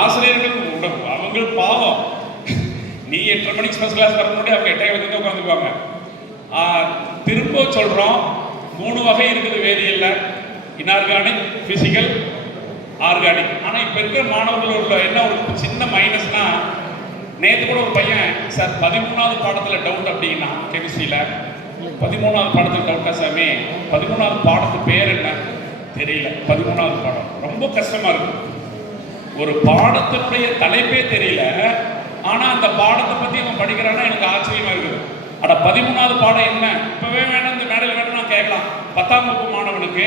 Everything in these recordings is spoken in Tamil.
ஆசிரியர்கள் அவங்க பாவம். நீ 8:30 மணிக்கு ஸ்பெஷல் கிளாஸ் வர முன்னாடி அவங்க 8:30 உட்காந்துக்குவாங்க. திரும்ப சொல்றோம், 3 வகை இருக்குது வேதியியல்ல, இன்ஆர்கானிக், பிசிக்கல், ஆர்கானிக். ஆனால் இப்போ இருக்கிற மாணவர்களோட என்ன ஒரு சின்ன மைனஸ்னா, நேற்று கூட ஒரு பையன் சார் 13வது பாடத்தில் டவுட் அப்படின்னா கெமிஸ்ட்ரியில் 13வது பாடத்தில் டவுட்டா சாமி, 13வது பாடத்து பேர் என்ன தெரியல, 13வது பாடம் ரொம்ப கஷ்டமா இருக்கு. ஒரு பாடத்தினுடைய தலைப்பே தெரியல, ஆனா அந்த பாடத்தை பத்தி அவன் படிக்கிறான்னா எனக்கு ஆச்சரியமா இருக்குது. அட 13வது பாடம் என்ன இப்பவே வேணும், இந்த மேடையில் வேணும் நான் கேட்கலாம். 10ஆம் வகுப்பு மாணவனுக்கு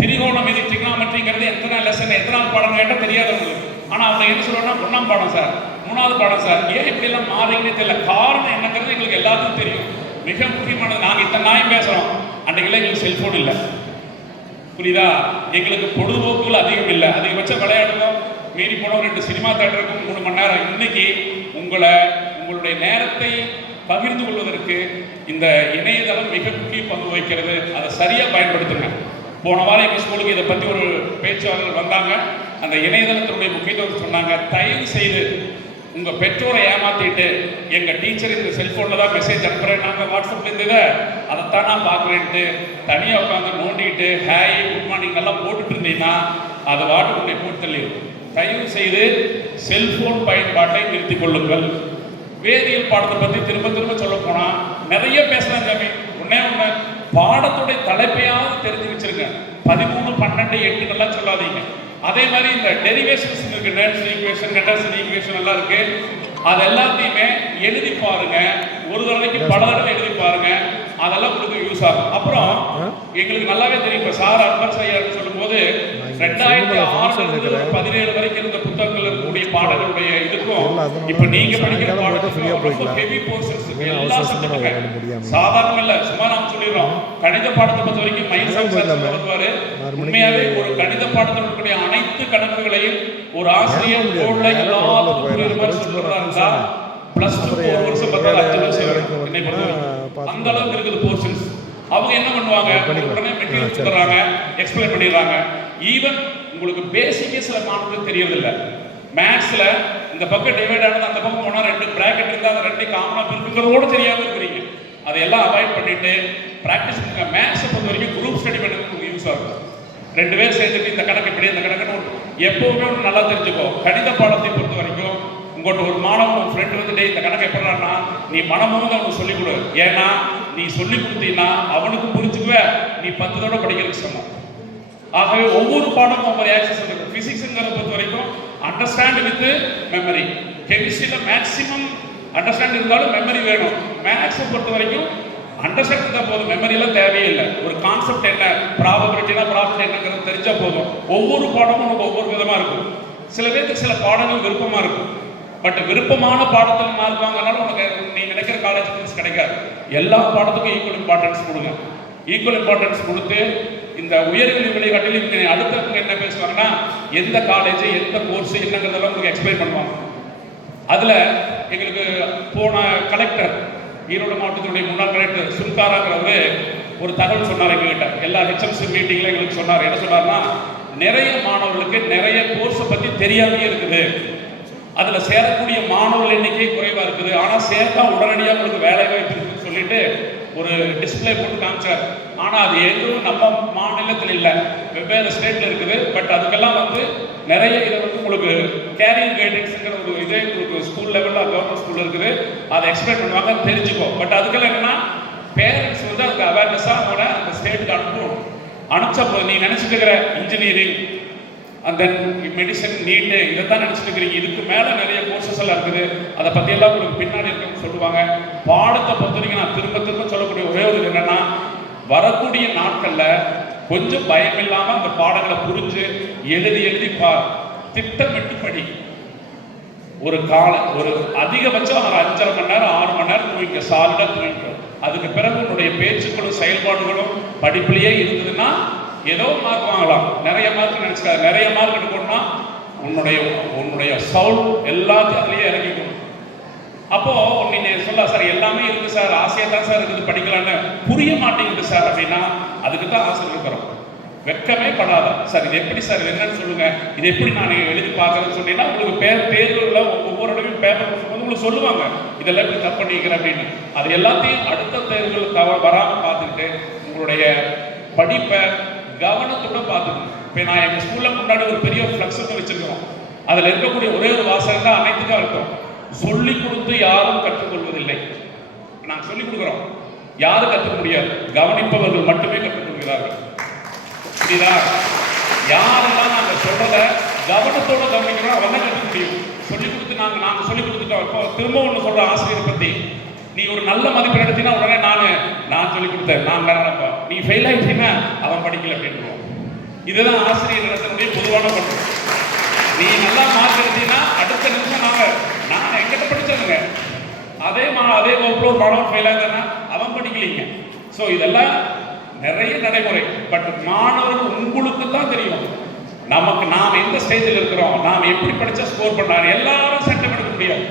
திரிகோணமிதி ட்ரிகோனமெட்ரிங்கிறது எத்தனை லெசன் எத்தனாவது பாடம் கேட்டால் தெரியாதவங்களுக்கு. ஆனால் அவங்க என்ன சொல்லுவாங்கன்னா 1ஆம் பாடம் சார், 3வது பாடம் சார். ஏன் இப்படிலாம் மாறிங்கன்னு தெரியல. காரணம் என்னங்கிறது எங்களுக்கு எல்லாத்துக்கும் தெரியும். மிக முக்கியமானது, நாங்கள் இத்தனை நாயும் பேசுகிறோம், அன்றைக்கெல்லாம் எங்களுக்கு செல்ஃபோன் இல்லை, புரியுதா? எங்களுக்கு பொழுதுபோக்குகள் அதிகம் இல்லை. அதிகபட்சம் விளையாடுவோம், மீறி போனோம் 2 சினிமா தேட்டருக்கும் 3 மணி நேரம். இன்னைக்கு உங்களுடைய நேரத்தை பகிர்ந்து கொள்வதற்கு இந்த இணையதளம் மிக முக்கிய பங்கு வகிக்கிறது. அதை சரியாக பயன்படுத்துங்க. போன வாரம் எங்கள் ஸ்கூலுக்கு இதை பற்றி ஒரு பேச்சாளர்கள் வந்தாங்க. அந்த இணையதளத்தினுடைய முக்கியத்துவத்தை சொன்னாங்க. தயவு செய்து உங்கள் பெற்றோரை ஏமாற்றிட்டு எங்கள் டீச்சர் இந்த செல்ஃபோனில் தான் மெசேஜ் அனுப்புகிறேன், நாங்கள் வாட்ஸ்அப்பில் இருந்ததை அதைத்தான் நான் பார்க்குறேன்ட்டு தனியாக உட்காந்து நோண்டிட்டு ஹாய் குட் மார்னிங் எல்லாம் போட்டுட்டு இருந்தீங்கன்னா அதை வாட்டுக்குள்ளே போட்டு தள்ளிடும். தயவு செய்து செல்ஃபோன் பயன்பாட்டை நிறுத்திக் கொள்ளுங்கள். வேதியியல் பாடத்தை பற்றி திரும்ப திரும்ப சொல்ல போனால் நிறைய பேசலாம் சாமி. ஒன்னே பாடத்துடைய தலைப்பையாவது தெரிஞ்சு வச்சிருங்க. 13, 12, 8 சொல்லாதீங்க. அதே மாதிரி இந்த டெரிவேஷன்ஸ் இருக்கு, நேர்சன் ஈக்குவேஷன், கண்டர்சன் ஈக்குவேஷன் எல்லாம் இருக்கு. அது எல்லாத்தையுமே எழுதி பாருங்க. ஒரு தடவைக்கு பல தடவை எழுதி பாருங்க. அதெல்லாம் உங்களுக்கு யூஸ் ஆகும். அப்புறம் எங்களுக்கு நல்லாவே தெரியும், இப்போ சார் அன்பர் செய்யாருன்னு சொல்லும் போது 2006 17 வரைக்கும் இருந்த புத்தகங்கள் இருக்கக்கூடிய பாடங்களுடைய இதுக்கும் இப்போ நீங்க படிக்கிற பாடத்துக்கும் ஹெவி போர்ஷன்ஸ் சாதாரணம் இல்லை. சும்மா நாம் சொல்லிடுறோம். கணித பாடத்தை பொறுத்த வரைக்கும் வருவாரு. உண்மையாவே ஒரு கணித பாடத்தில் இருக்கக்கூடிய அனைத்து கணக்குகளையும் ஒரு ஆசிரியர் போர்டுல எல்லாத்துக்கும் புரியுற மாதிரி சொல்றாருந்தா +2 1 வருஷம் 5 வருஷம் என்னை பொறுத்தவரைக்கும் அந்த அளவுக்கு இருக்குது போர்ஷன்ஸ். அவங்க என்ன பண்ணுவாங்க, உடனே மெட்டீரியல் கொடுத்துறாங்க, எக்ஸ்பிளைன் பண்ணிடுறாங்க. ஈவன் உங்களுக்கு பேசிக்கே சில மாணவர்களுக்கு தெரியறதில்ல. மேத்ஸ்ல இந்த பக்கம் டிவைட் ஆனது அந்த பக்கம் போனால் 2 பிராக்கெட் இருந்தால் அந்த 2 காமனாக பிரிக்கிறதோட தெரியாமல் இருக்கிறீங்க. அதையெல்லாம் அவாய்ட் பண்ணிட்டு ப்ராக்டிஸ் பண்ணுங்க. மேத்ஸை பொறுத்த வரைக்கும் குரூப் ஸ்டடி பண்ணுறதுக்கு யூஸ் ஆகும். 2 பேர் சேர்ந்துட்டு இந்த கணக்கு இப்படி இந்த கணக்கு எப்பவுமே ஒன்று நல்லா தெரிஞ்சுக்கோ. கணித பாடத்தை பொறுத்த வரைக்கும் உங்கள்கிட்ட ஒரு மாணவன் ஃப்ரெண்டு வந்துட்டு இந்த கணக்கு எப்படின்னா நீ மனமும் அவனுக்கு சொல்லிக் கொடு. ஏன்னா நீ சொல்லி கொடுத்தீங்கன்னா அவனுக்கு புரிஞ்சுக்குவ, நீ 10 தடவை படிக்கிறதுக்கு சமம். ஆகவே ஒவ்வொரு பாடமும் ஒவ்வொரு ஆக்சஸ் இருக்கு. பிசிக்ஸுங்கிறத பொறுத்த வரைக்கும் அண்டர்ஸ்டாண்ட் வித் மெமரி. கெமிஸ்ட்ரியில் மேக்சிமம் அண்டர்ஸ்டாண்ட் இருந்தாலும் மெமரி வேணும். மேக்ஸை பொறுத்த வரைக்கும் அண்டர்ஸ்டாண்ட் தான் போதும், மெமரியெல்லாம் தேவையே இல்லை. ஒரு கான்செப்ட் என்ன, ப்ராபபிலிட்டினா ப்ராபபிலிட்டி என்னங்கிறது தெரிஞ்சால் போதும். ஒவ்வொரு பாடமும் நமக்கு ஒவ்வொரு விதமாக இருக்கும். சில பேருக்கு சில பாடங்கள் விருப்பமாக இருக்கும். பட் விருப்பமான பாடத்தில் மார்க் வாங்கினாலும் உனக்கு நீ நினைக்கிற காலேஜ் ஃபீஸ் கிடைக்காது. எல்லா பாடத்துக்கும் ஈக்குவல் இம்பார்ட்டன்ஸ் கொடுங்க. ஈக்குவல் இம்பார்ட்டன்ஸ் கொடுத்து இந்த உயர்கல்வி வழிகாட்டில் அடுத்தவங்க என்ன பேசுவாங்கன்னா எந்த காலேஜ் எந்த கோர்ஸ் என்னங்கிறதெல்லாம் உங்களுக்கு எக்ஸ்பிளைன் பண்ணுவாங்க. அதில் எங்களுக்கு போன கலெக்டர், ஈரோடு மாவட்டத்தினுடைய முன்னாள் கலெக்டர் சுல்காராங்கிறவர் ஒரு தகவல் சொன்னார் எங்ககிட்ட. எல்லா ஹெச்எம்சி மீட்டிங்கில் எங்களுக்கு சொன்னார். என்ன சொன்னார்னா, நிறைய மாணவர்களுக்கு நிறைய கோர்ஸை பற்றி தெரியாமையே இருக்குது. அதில் சேரக்கூடிய மாணவர்கள் எண்ணிக்கை குறைவாக இருக்குது. ஆனால் சேர்த்தா உடனடியாக உங்களுக்கு வேலை வாய்ப்பு இருக்குன்னு சொல்லிட்டு ஒரு டிஸ்பிளே போட்டு காமிச்சார். ஆனால் அது எதுவும் நம்ம மாநிலத்தில் இல்லை, வெவ்வேறு ஸ்டேட்டில் இருக்குது. பட் அதுக்கெல்லாம் நிறைய இதை உங்களுக்கு கேரியர் கைடன்ஸுங்கிற ஒரு இதே உங்களுக்கு ஸ்கூல் லெவலில் கவர்மெண்ட் ஸ்கூலில் இருக்குது. அதை எக்ஸ்பிளைன் பண்ணுவாங்க, தெரிஞ்சுக்கோ. பட் அதுக்கெல்லாம் என்னன்னா பேரண்ட்ஸ் அதுக்கு அவேர்னஸாக அவங்கள அந்த ஸ்டேட்டுக்கு அனுப்பணும். அனுப்பிச்ச போது நீ நினச்சிட்டு இருக்கிற இன்ஜினியரிங் அண்ட் தென் மெடிசன், நீட்டு இதைத்தான் நினச்சிட்டு இருக்கிறீங்க. இதுக்கு மேலே நிறைய கோர்சஸ் எல்லாம் இருக்குது. அதை பற்றியெல்லாம் உங்களுக்கு பின்னாடி இருக்குன்னு சொல்லுவாங்க. பாடத்தை பொறுத்த வரைக்கும் நான் திரும்ப திரும்ப சொல்லக்கூடிய ஒரே ஒரு என்னன்னா, வரக்கூடிய நாட்களில் கொஞ்சம் பயம் இல்லாமல் அந்த பாடங்களை புரிஞ்சு எழுதி திட்டமிட்டு படி. ஒரு அதிகபட்சம் ஒரு 5.5 மணி நேரம் 6 மணி நேரம் தூங்கிக்க, சாலிடாக தூங்கிக்கும். அதுக்கு பிறகு உன்னுடைய பேச்சுக்களும் செயல்பாடுகளும் படிப்புலேயே இருந்ததுன்னா ஏதோ மார்க் வாங்கலாம். நிறைய மார்க் நினைச்சுக்காது. நிறைய மார்க் எடுக்கணும்னா உன்னுடைய சவுண்ட் எல்லாத்தையும் அதுலேயே இறங்கிக்கணும். அப்போ நீங்க சொல்ல சார் எல்லாமே இருக்கு சார், ஆசையா தான் சார் இருக்குது படிக்கலான்னு, புரிய மாட்டேங்குது சார் அப்படின்னா அதுக்கு தான் ஆசிரியர் இருக்கிறோம். வெட்கமே படாத. சார் இது எப்படி சார், என்னன்னு சொல்லுங்க, இது எப்படி நான் எழுதி பார்க்கறேன்னு சொன்னீங்கன்னா உங்களுக்கு தேர்வுல ஒவ்வொரு இடமும் பேப்பர் கொடுக்கும்போது உங்களுக்கு சொல்லுவாங்க இதெல்லாம் இப்படி தப்பு பண்ணிக்கிறேன் அப்படின்னு. அது எல்லாத்தையும் அடுத்த தேர்வுகள் வராமல் பார்த்துக்கிட்டு உங்களுடைய படிப்பை கவனத்தோட பார்த்துக்கணும். இப்போ நான் எங்கள் ஸ்கூலில் முன்னாடி ஒரு பெரிய ஃப்ளக்ஸுக்கு வச்சிருக்கிறோம். அதில் இருக்கக்கூடிய ஒரே ஒரு வாசகம் தான் அனைத்துக்கும் இருக்கும், சொல்லிக் கொடுத்து யாரும் கற்றுக்கொள்வதில்லை. நாங்கள் சொல்லிக் கொடுக்குறோம், யாரும் கற்றுக்க முடியாது, கவனிப்பவர்கள் மட்டுமே கற்றுக்கொள்கிறார்கள். புரியுதா? யாரெல்லாம் நாங்கள் சொல்றத கவனத்தோட கவனிக்கிறோம் அவங்க தான் கற்றுக்க முடியும். சொல்லிக் கொடுத்து நாங்கள் சொல்லிக் கொடுத்துட்டோம். இப்போ திரும்ப ஒன்று சொல்ற ஆசிரியரை பற்றி, நீ ஒரு நல்ல மதிப்பெண் எடுத்தீங்கன்னா உடனே நான் சொல்லிக் கொடுத்தேன் நான் நினைப்பேன், நீ ஃபெயில் ஆகிட்டீங்கன்னா அவன் படிக்கல அப்படின்னு. இதுதான் ஆசிரியர் நடத்தக்கூடிய பொதுவான பண்பு. நீ நல்லா மார்க் எடுத்தீங்கன்னா அடுத்த நிமிஷம் நான் எங்கிட்ட படிச்சதுங்க அதே வகுப்புல ஒரு மாணவன் ஃபெயில் ஆகுதுன்னா அவன் படிக்கலீங்க. ஸோ இதெல்லாம் நிறைய நடைமுறை. பட் மாணவர்கள் உங்களுக்கு தான் தெரியும் நாம் எந்த ஸ்டேஜில் இருக்கிறோம், நாம் எப்படி படிச்சா ஸ்கோர் பண்ணாரு. எல்லாரும் சட்டம் எடுக்க முடியாது,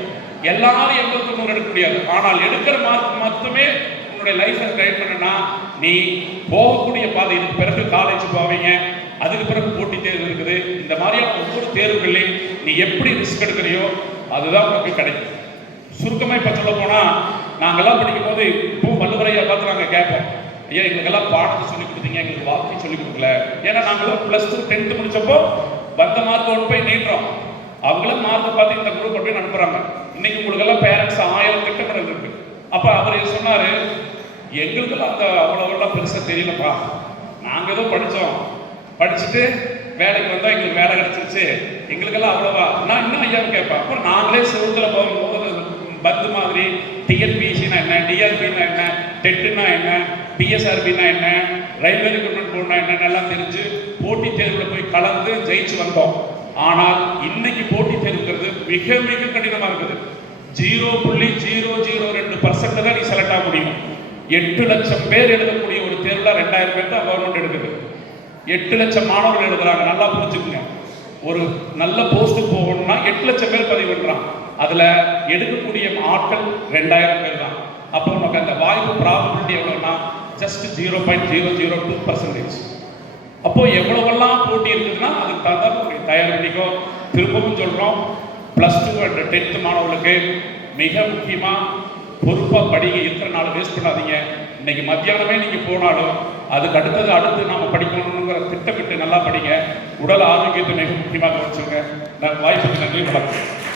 எல்லாரும் 89 எடுக்க முடியாது. ஆனால் எடுக்கிற மார்க் மட்டுமே உன்னுடைய லைஃப்பை கைட் பண்ணனா நீ போகக்கூடிய பாதை. இதுக்கு பிறகு காலேஜ் போவீங்க, அதுக்கு பிறகு போட்டி தேர்வு இருக்குது. இந்த மாதிரியான ஒவ்வொரு தேர்வுகளையும் நீ எப்படி ரிஸ்க் எடுக்கிறியோ அதுதான் உனக்கு கிடைக்கும். சுருக்கமாக இப்போ சொல்ல போனால், நாங்கள்லாம் படிக்கும் போது இப்போ வல்லுவரையை பார்த்து நாங்கள் கேட்போம், ஐயா எங்களுக்கெல்லாம் பாடத்தை சொல்லிக் கொடுத்தீங்க, எங்களுக்கு வாக்கியம் சொல்லிக் கொடுக்கல. ஏன்னா நாங்களும் +2 10th முடிச்சப்போ வந்த மார்க் ஒன்று போய் நீட்டுறோம். அவங்களும் மார்க்கை பார்த்து இந்த குரூப் அப்படின்னு அனுப்புறாங்க. இன்னைக்கு உங்களுக்கெல்லாம் பேரண்ட்ஸ் 1000 திட்டமிடல் இருக்கு. அப்போ அவர் சொன்னார், எங்களுக்கெல்லாம் அந்த அவ்வளோவெல்லாம் பெருசாக தெரியலப்பா, நாங்கள் ஏதோ படிச்சுட்டு வேலைக்கு வந்தால் எங்களுக்கு வேலை கிடைச்சிருச்சு, எங்களுக்கெல்லாம் அவ்வளோவா. நான் இன்னும் ஐயாவை கேட்பேன். அப்புறம் நாங்களே செவத்தில் போகும்போது பந்து மாதிரி டிஎன்பிசினா என்ன, டிஆர்பின்னா என்ன, டெட்டுனா என்ன, பிஎஸ்ஆர்பின்னா என்ன, ரயில்வே ரெக்ரூட்மெண்ட் போர்டுனா என்னென்னு எல்லாம் தெரிஞ்சு போட்டித் தேர்வில் போய் கலந்து ஜெயிச்சு வந்தோம். ஆனால் இன்னைக்கு போட்டித் தேர்வுங்கிறது மிக மிக கடினமாக இருக்குது. 0.002% தான் நீ செலக்ட் ஆக முடியும். 8 லட்சம் பேர் எழுதக்கூடிய ஒரு தேர்வில் 2000 பேர் தான் கவர்மெண்ட் எடுக்குது. 8 லட்சம் மாணவர்கள் எழுதுறாங்க. நல்லா புரிஞ்சுக்குங்க, ஒரு நல்ல போஸ்ட்டுக்கு போகணும்னா 8 லட்சம் பேர் பதிவு பண்ணுறாங்க. அதில் எடுக்கக்கூடிய ஆட்கள் 2000 பேர் தான். அப்போ உனக்கு அந்த வாய்ப்பு ப்ராபபிலிட்டி எவ்வளோன்னா ஜஸ்ட் 0.002%. அப்போ எவ்வளவெல்லாம் போட்டி இருக்குதுன்னா அதுக்கு தகுந்த தயார் பண்ணிக்கோ. திரும்பவும் சொல்கிறோம், +2 and 10th மாணவர்களுக்கு மிக முக்கியமாக பொறுப்பாக படிங்க. இருக்கிற நாள் வேஸ்ட் பண்ணாதீங்க. இன்னைக்கு மத்தியானமே நீங்கள் போனாலும் அதுக்கு அடுத்து நாம் படிக்கணுங்கிற திட்டமிட்டு நல்லா படிங்க. உடல் ஆரோக்கியத்தை மிக முக்கியமாக கவனிச்சுங்க. வாய்ப்புக்கு நன்றி, வணக்கம்.